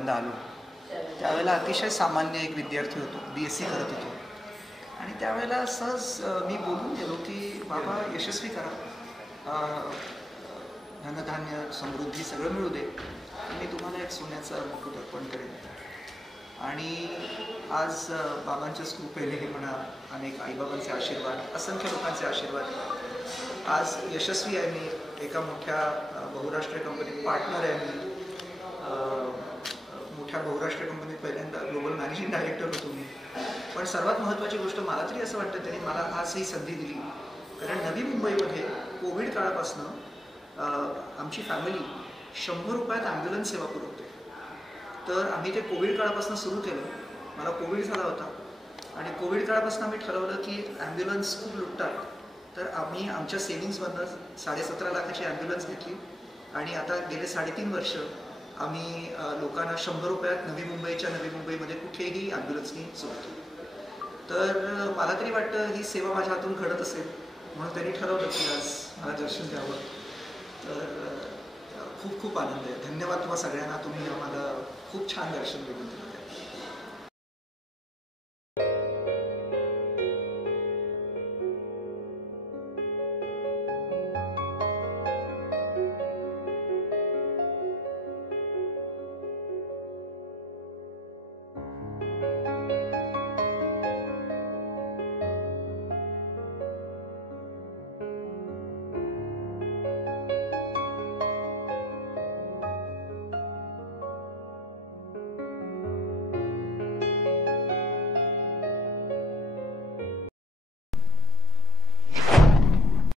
पहिल्यांदा आलो त्यावेळेला अतिशय सामान्य एक विद्यार्थी होतो, BSc करत होतो. आणि त्यावेळेला सहज मी बोलून गेलो की बाबा यशस्वी करा, धनधान्य समृद्धी सगळं मिळू दे, मी तुम्हाला एक सोन्याचा मुकुट अर्पण करेन. आणि आज बाबांच्याच कृपेने म्हणा, अनेक आईबाबांचे आशीर्वाद, असंख्य लोकांचे आशीर्वाद, आज यशस्वी आहे. मी एका मोठ्या बहुराष्ट्रीय कंपनीत पार्टनर आहे. मी मोठ्या बहुराष्ट्रीय कंपनीत पहिल्यांदा ग्लोबल मॅनेजिंग डायरेक्टर होतो मी. पण सर्वात महत्त्वाची गोष्ट मला तरी असं वाटतं त्यांनी मला आज ही संधी दिली, कारण नवी मुंबईमध्ये कोविड काळापासनं आमची फॅमिली 100 रुपयात ॲम्ब्युलन्स सेवा पुरवते. तर आम्ही ते कोविड काळापासून सुरू केलं. मला कोविड झाला होता आणि कोविड काळापासून आम्ही ठरवलं की ॲम्ब्युलन्स खूप लुटतात, तर आम्ही आमच्या सेव्हिंग्समधनं 17.5 लाखाची ॲम्ब्युलन्स घेतली आणि आता गेले 3.5 वर्ष आम्ही लोकांना 100 रुपयात नवी मुंबईमध्ये कुठेही ॲम्ब्युलन्सनी सोडतो. तर मला तरी वाटतं ही सेवा माझ्या हातून घडत असेल, म्हणून त्यांनी ठरवलं की आज मला दर्शन द्यावं. तर खूप खूप आनंद आहे. धन्यवाद तुम्हा सगळ्यांना, तुम्ही आम्हाला खूप छान दर्शन देऊन दिलं.